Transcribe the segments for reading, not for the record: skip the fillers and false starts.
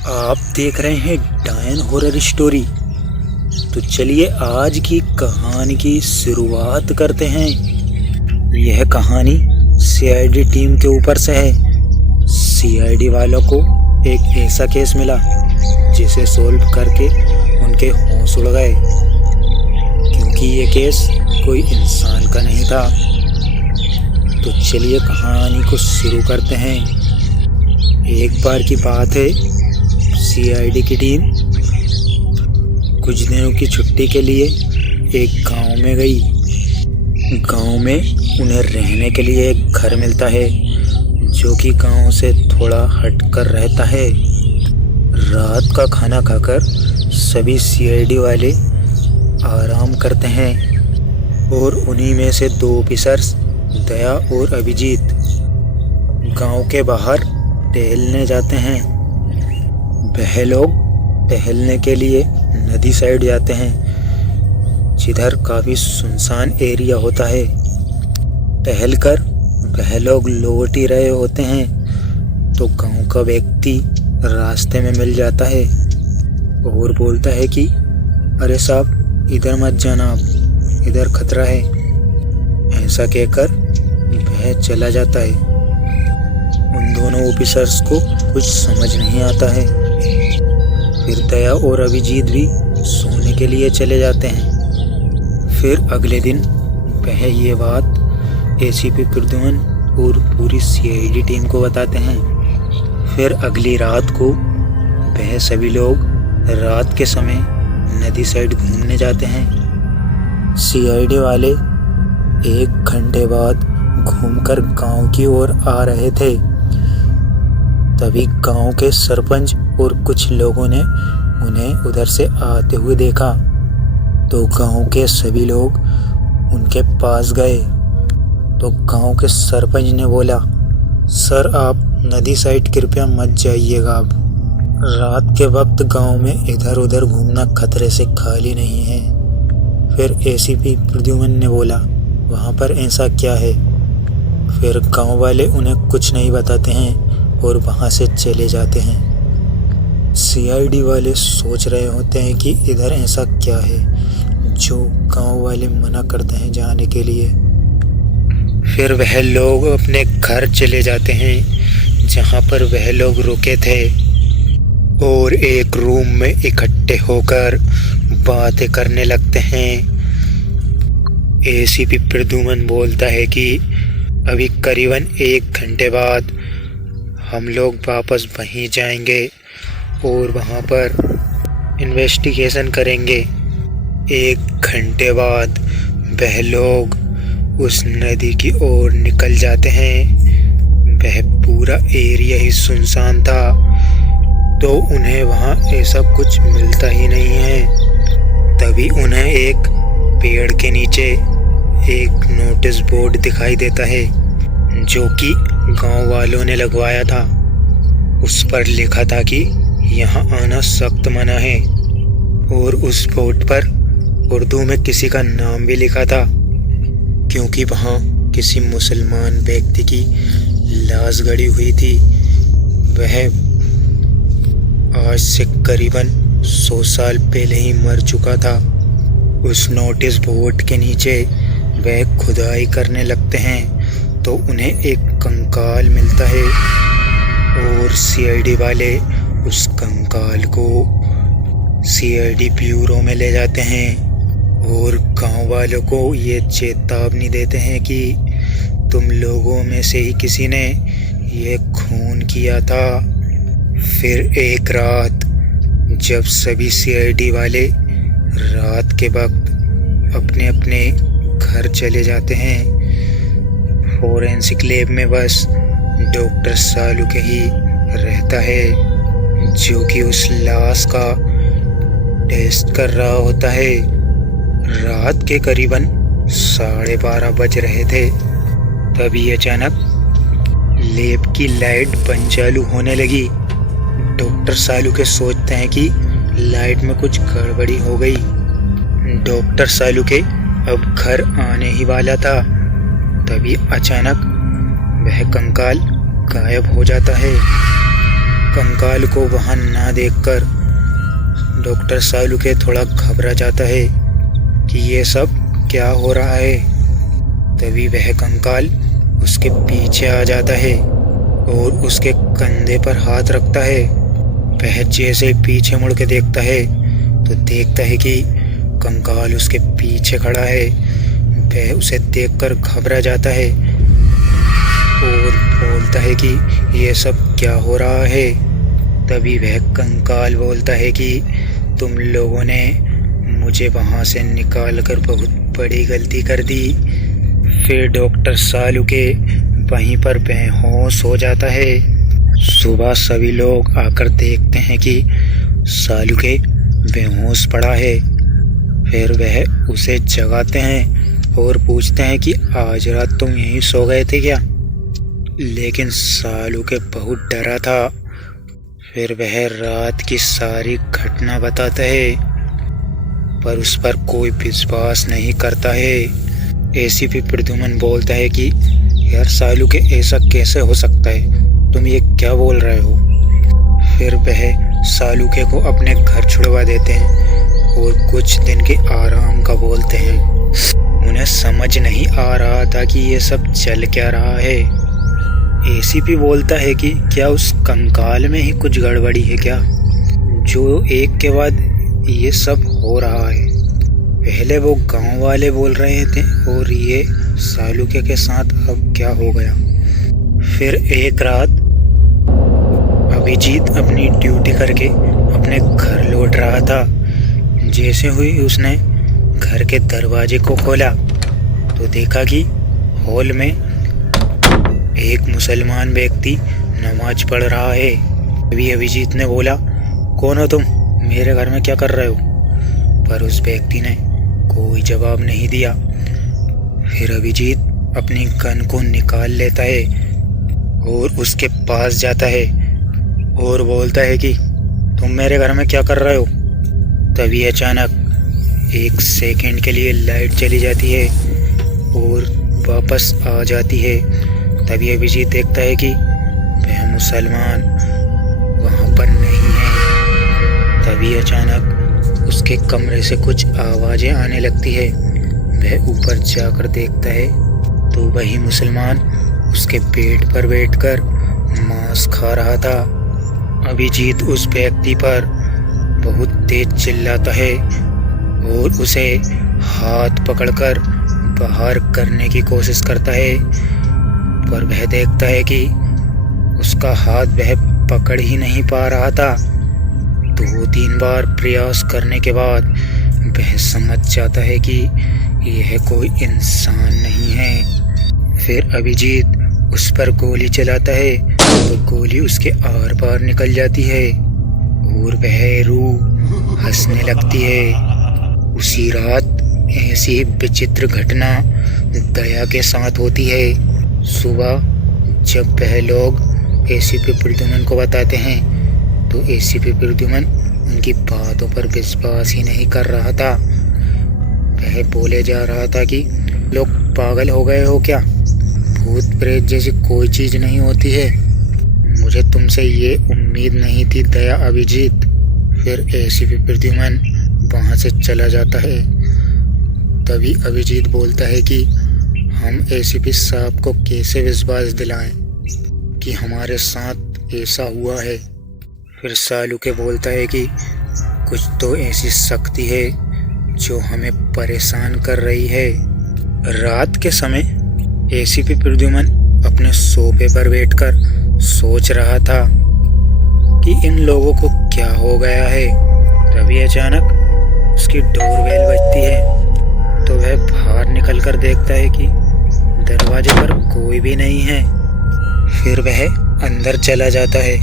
आप देख रहे हैं डायन हॉरर स्टोरी। तो चलिए आज की कहानी की शुरुआत करते हैं। यह कहानी सीआईडी टीम के ऊपर से है। सीआईडी वालों को एक ऐसा केस मिला जिसे सॉल्व करके उनके होश उड़ गए, क्योंकि ये केस कोई इंसान का नहीं था। तो चलिए कहानी को शुरू करते हैं। एक बार की बात है, सीआईडी की टीम कुछ दिनों की छुट्टी के लिए एक गांव में गई। गांव में उन्हें रहने के लिए एक घर मिलता है जो कि गांव से थोड़ा हटकर रहता है। रात का खाना खाकर सभी सीआईडी वाले आराम करते हैं और उन्हीं में से दो ऑफिसर्स दया और अभिजीत गांव के बाहर टहलने जाते हैं। वह लोग टहलने के लिए नदी साइड जाते हैं, जिधर काफ़ी सुनसान एरिया होता है। टहलकर वह लोग लौट ही रहे होते हैं तो गांव का व्यक्ति रास्ते में मिल जाता है और बोलता है कि अरे साहब, इधर मत जाना, आप इधर खतरा है। ऐसा कहकर वह चला जाता है। उन दोनों ऑफिसर्स को कुछ समझ नहीं आता है। फिर दया और अभिजीत भी सोने के लिए चले जाते हैं। फिर अगले दिन वह ये बात एसीपी प्रद्युमन और पूरी सीआईडी टीम को बताते हैं। फिर अगली रात को वह सभी लोग रात के समय नदी साइड घूमने जाते हैं। सीआईडी वाले 1 घंटे बाद घूमकर गांव की ओर आ रहे थे। तभी गांव के सरपंच और कुछ लोगों ने उन्हें उधर से आते हुए देखा तो गांव के सभी लोग उनके पास गए। तो गांव के सरपंच ने बोला, सर आप नदी साइड कृपया मत जाइएगा। अब रात के वक्त गांव में इधर उधर घूमना खतरे से खाली नहीं है। फिर एसीपी प्रद्युमन ने बोला, वहाँ पर ऐसा क्या है? फिर गांव वाले उन्हें कुछ नहीं बताते हैं और वहाँ से चले जाते हैं। सीआईडी वाले सोच रहे होते हैं कि इधर ऐसा क्या है जो गांव वाले मना करते हैं जाने के लिए। फिर वह लोग अपने घर चले जाते हैं जहाँ पर वह लोग रुके थे और एक रूम में इकट्ठे होकर बातें करने लगते हैं। एसीपी प्रद्युमन बोलता है कि अभी करीबन 1 घंटे बाद हम लोग वापस वहीं जाएंगे और वहाँ पर इन्वेस्टिगेशन करेंगे। 1 घंटे बाद वह लोग उस नदी की ओर निकल जाते हैं। वह पूरा एरिया ही सुनसान था तो उन्हें वहाँ ऐसा कुछ मिलता ही नहीं है। तभी उन्हें एक पेड़ के नीचे एक नोटिस बोर्ड दिखाई देता है जो कि गांव वालों ने लगवाया था। उस पर लिखा था कि यहाँ आना सख्त मना है और उस बोर्ड पर उर्दू में किसी का नाम भी लिखा था, क्योंकि वहाँ किसी मुसलमान व्यक्ति की लाश गड़ी हुई थी। वह आज से करीबन 100 साल पहले ही मर चुका था। उस नोटिस बोर्ड के नीचे वह खुदाई करने लगते हैं तो उन्हें एक कंकाल मिलता है और सीआईडी वाले उस कंकाल को सीआईडी ब्यूरो में ले जाते हैं और गांव वालों को ये चेतावनी देते हैं कि तुम लोगों में से ही किसी ने ये खून किया था। फिर एक रात जब सभी सीआईडी वाले रात के वक्त अपने अपने घर चले जाते हैं, फोरेंसिक लैब में बस डॉक्टर सालू के ही रहता है जो कि उस लाश का टेस्ट कर रहा होता है। रात के करीबन 12:30 बज रहे थे। तभी अचानक लैब की लाइट बंद चालू होने लगी। डॉक्टर सालू के सोचते हैं कि लाइट में कुछ गड़बड़ी हो गई। डॉक्टर सालू के अब घर आने ही वाला था। तभी अचानक वह कंकाल गायब हो जाता है। कंकाल को वहां ना देखकर डॉक्टर सालुके थोड़ा घबरा जाता है कि ये सब क्या हो रहा है। तभी वह कंकाल उसके पीछे आ जाता है और उसके कंधे पर हाथ रखता है। वह जैसे पीछे मुड़ के देखता है तो देखता है कि कंकाल उसके पीछे खड़ा है। वह उसे देखकर घबरा जाता है और बोलता है कि ये सब क्या हो रहा है। तभी वह कंकाल बोलता है कि तुम लोगों ने मुझे वहां से निकाल कर बहुत बड़ी गलती कर दी। फिर डॉक्टर सालुके वहीं पर बेहोश हो जाता है। सुबह सभी लोग आकर देखते हैं कि सालुके बेहोश पड़ा है। फिर वह उसे जगाते हैं और पूछते हैं कि आज रात तुम यहीं सो गए थे क्या। लेकिन सालुके बहुत डरा था। फिर वह रात की सारी घटना बताता है, पर उस पर कोई विश्वास नहीं करता है। एसीपी प्रद्युमन बोलता है कि यार सालुके, ऐसा कैसे हो सकता है, तुम ये क्या बोल रहे हो। फिर वह सालुके को अपने घर छुड़वा देते हैं और कुछ दिन के आराम का बोलते हैं। उन्हें समझ नहीं आ रहा था कि ये सब चल क्या रहा है। एसीपी बोलता है कि क्या उस कंकाल में ही कुछ गड़बड़ी है क्या, जो एक के बाद ये सब हो रहा है। पहले वो गांव वाले बोल रहे थे और ये सालुके के साथ अब क्या हो गया। फिर एक रात अभिजीत अपनी ड्यूटी करके अपने घर लौट रहा था। जैसे हुई उसने घर के दरवाजे को खोला तो देखा कि हॉल में एक मुसलमान व्यक्ति नमाज पढ़ रहा है। अभी अभिजीत ने बोला, कौन हो तुम, मेरे घर में क्या कर रहे हो। पर उस व्यक्ति ने कोई जवाब नहीं दिया। फिर अभिजीत अपनी गन को निकाल लेता है और उसके पास जाता है और बोलता है कि तुम मेरे घर में क्या कर रहे हो। तभी अचानक एक सेकंड के लिए लाइट चली जाती है और वापस आ जाती है। तभी अभिजीत देखता है कि वह मुसलमान वहाँ पर नहीं है। तभी अचानक उसके कमरे से कुछ आवाज़ें आने लगती है। वह ऊपर जाकर देखता है तो वही मुसलमान उसके पेट पर बैठकर मांस खा रहा था। अभिजीत उस व्यक्ति पर बहुत तेज चिल्लाता है और उसे हाथ पकड़कर बाहर करने की कोशिश करता है, पर वह देखता है कि उसका हाथ वह पकड़ ही नहीं पा रहा था। 2-3 बार प्रयास करने के बाद वह समझ जाता है कि यह कोई इंसान नहीं है। फिर अभिजीत उस पर गोली चलाता है तो गोली उसके आर पार निकल जाती है और वह रूह हंसने लगती है। उसी रात ऐसी ही विचित्र घटना दया के साथ होती है। सुबह जब वह लोग एसीपी प्रद्युमन को बताते हैं तो एसीपी प्रद्युमन उनकी बातों पर विश्वास ही नहीं कर रहा था। वह बोले जा रहा था कि लोग पागल हो गए हो क्या, भूत प्रेत जैसी कोई चीज नहीं होती है। मुझे तुमसे ये उम्मीद नहीं थी दया अभिजीत। फिर एसीपी प्रद्युमन वहां से चला जाता है। तभी अभिजीत बोलता है कि हम एसीपी साहब को कैसे विश्वास दिलाएं कि हमारे साथ ऐसा हुआ है। फिर सालुके बोलता है कि कुछ तो ऐसी शक्ति है जो हमें परेशान कर रही है। रात के समय एसीपी प्रद्युमन अपने सोफे पर बैठकर सोच रहा था कि इन लोगों को क्या हो गया है। तभी अचानक उसकी डोरबेल बजती है तो वह बाहर निकलकर देखता है कि दरवाजे पर कोई भी नहीं है। फिर वह अंदर चला जाता है।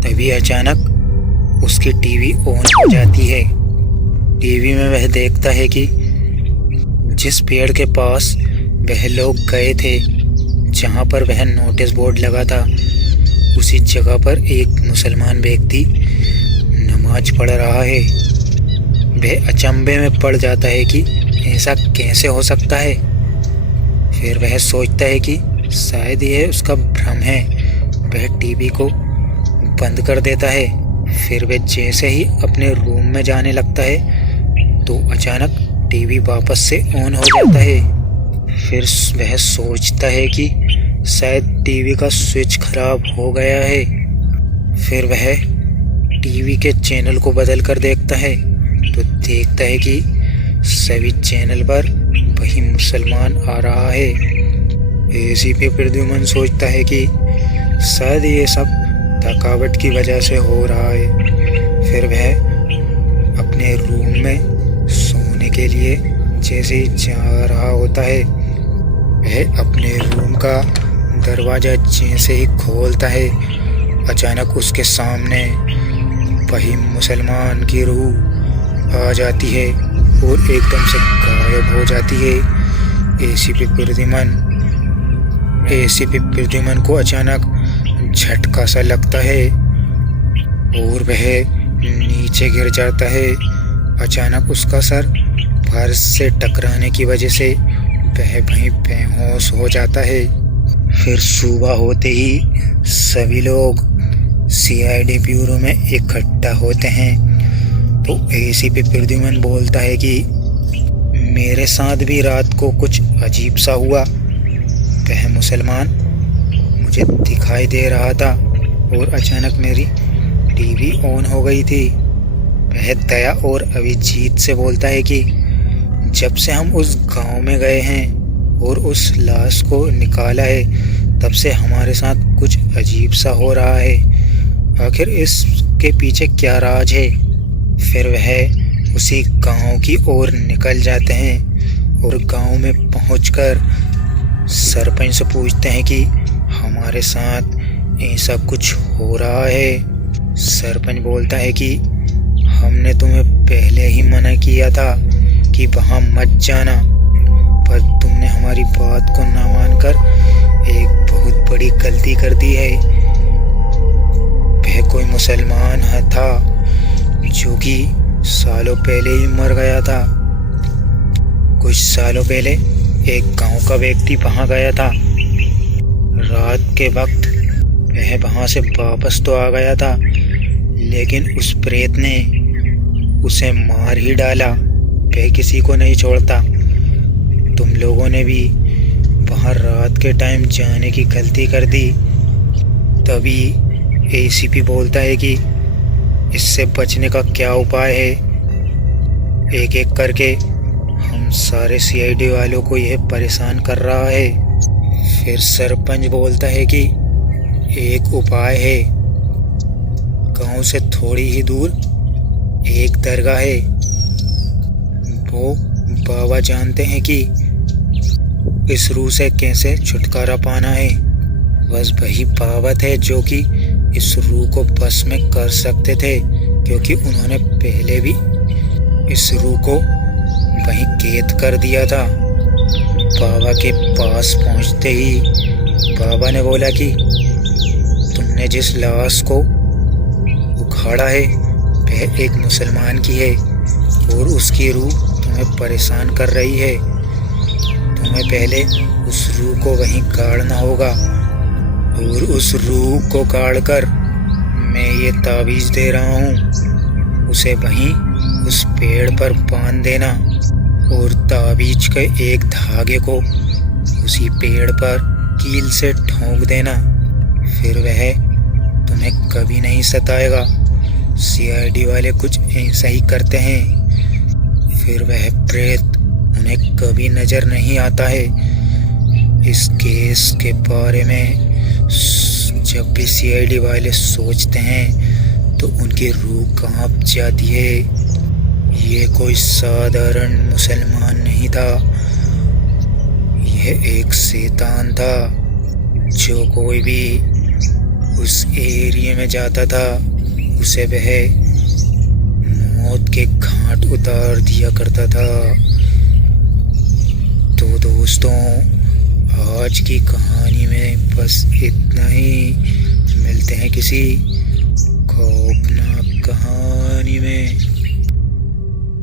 तभी अचानक उसकी टीवी ऑन हो जाती है। टीवी में वह देखता है कि जिस पेड़ के पास वह लोग गए थे, जहाँ पर वह नोटिस बोर्ड लगा था, उसी जगह पर एक मुसलमान व्यक्ति नमाज पढ़ रहा है। वह अचंभे में पड़ जाता है कि ऐसा कैसे हो सकता है। फिर वह सोचता है कि शायद यह उसका भ्रम है। वह टीवी को बंद कर देता है। फिर वह जैसे ही अपने रूम में जाने लगता है तो अचानक टीवी वापस से ऑन हो जाता है। फिर वह सोचता है कि शायद टीवी का स्विच खराब हो गया है। फिर वह टीवी के चैनल को बदल कर देखता है तो देखता है कि सभी चैनल पर वही मुसलमान आ रहा है। एसीपी प्रद्युमन सोचता है कि शायद ये सब थकावट की वजह से हो रहा है। फिर वह अपने रूम में सोने के लिए जैसे ही जा रहा होता है, वह अपने रूम का दरवाज़ा जैसे ही खोलता है, अचानक उसके सामने वही मुसलमान की रूह आ जाती है और एकदम से गायब हो जाती है। एसीपी प्रद्युमन को अचानक झटका सा लगता है और वह नीचे गिर जाता है। अचानक उसका सर फर्श से टकराने की वजह से वह वहीं बेहोश हो जाता है। फिर सुबह होते ही सभी लोग सीआईडी ब्यूरो में इकट्ठा होते हैं तो एसीपी प्रद्युमन बोलता है कि मेरे साथ भी रात को कुछ अजीब सा हुआ। वह मुसलमान मुझे दिखाई दे रहा था और अचानक मेरी टीवी ऑन हो गई थी। वह दया और अभिजीत से बोलता है कि जब से हम उस गांव में गए हैं और उस लाश को निकाला है तब से हमारे साथ कुछ अजीब सा हो रहा है। आखिर इसके पीछे क्या राज है। फिर वह उसी गांव की ओर निकल जाते हैं और गांव में पहुंचकर सरपंच से पूछते हैं कि हमारे साथ ऐसा कुछ हो रहा है। सरपंच बोलता है कि हमने तुम्हें पहले ही मना किया था कि वहां मत जाना, पर तुमने हमारी बात को ना मानकर एक बहुत बड़ी गलती कर दी है। वह कोई मुसलमान था जो कि सालों पहले ही मर गया था। कुछ सालों पहले एक गांव का व्यक्ति वहां गया था। रात के वक्त वह वहां से वापस तो आ गया था, लेकिन उस प्रेत ने उसे मार ही डाला। वह किसी को नहीं छोड़ता। तुम लोगों ने भी वहां रात के टाइम जाने की गलती कर दी। तभी एसीपी बोलता है कि इससे बचने का क्या उपाय है। एक एक करके हम सारे सीआईडी वालों को यह परेशान कर रहा है। फिर सरपंच बोलता है कि एक उपाय है। गांव से थोड़ी ही दूर एक दरगाह है। वो बाबा जानते हैं कि इस रूह से कैसे छुटकारा पाना है। बस वही बाबा थे जो कि इस रूह को बस में कर सकते थे, क्योंकि उन्होंने पहले भी इस रूह को वहीं कैद कर दिया था। बाबा के पास पहुंचते ही बाबा ने बोला कि तुमने जिस लाश को उखाड़ा है वह एक मुसलमान की है और उसकी रूह तुम्हें परेशान कर रही है। तुम्हें पहले उस रूह को वहीं गाड़ना होगा और उस रूह को गाड़कर मैं ये ताबीज़ दे रहा हूँ, उसे वहीं उस पेड़ पर बांध देना और ताबीज के एक धागे को उसी पेड़ पर कील से ठोंक देना। फिर वह तुम्हें कभी नहीं सताएगा। सीआईडी वाले कुछ ऐसा ही करते हैं। फिर वह प्रेत उन्हें कभी नजर नहीं आता है। इस केस के बारे में जब भी सीआईडी वाले सोचते हैं तो उनकी रूह कांप जाती है। ये कोई साधारण मुसलमान नहीं था, यह एक शैतान था जो कोई भी उस एरिया में जाता था उसे वह मौत के घाट उतार दिया करता था। तो दोस्तों, आज की कहानी में बस इतना ही। मिलते हैं किसी खौफनाक कहानी में।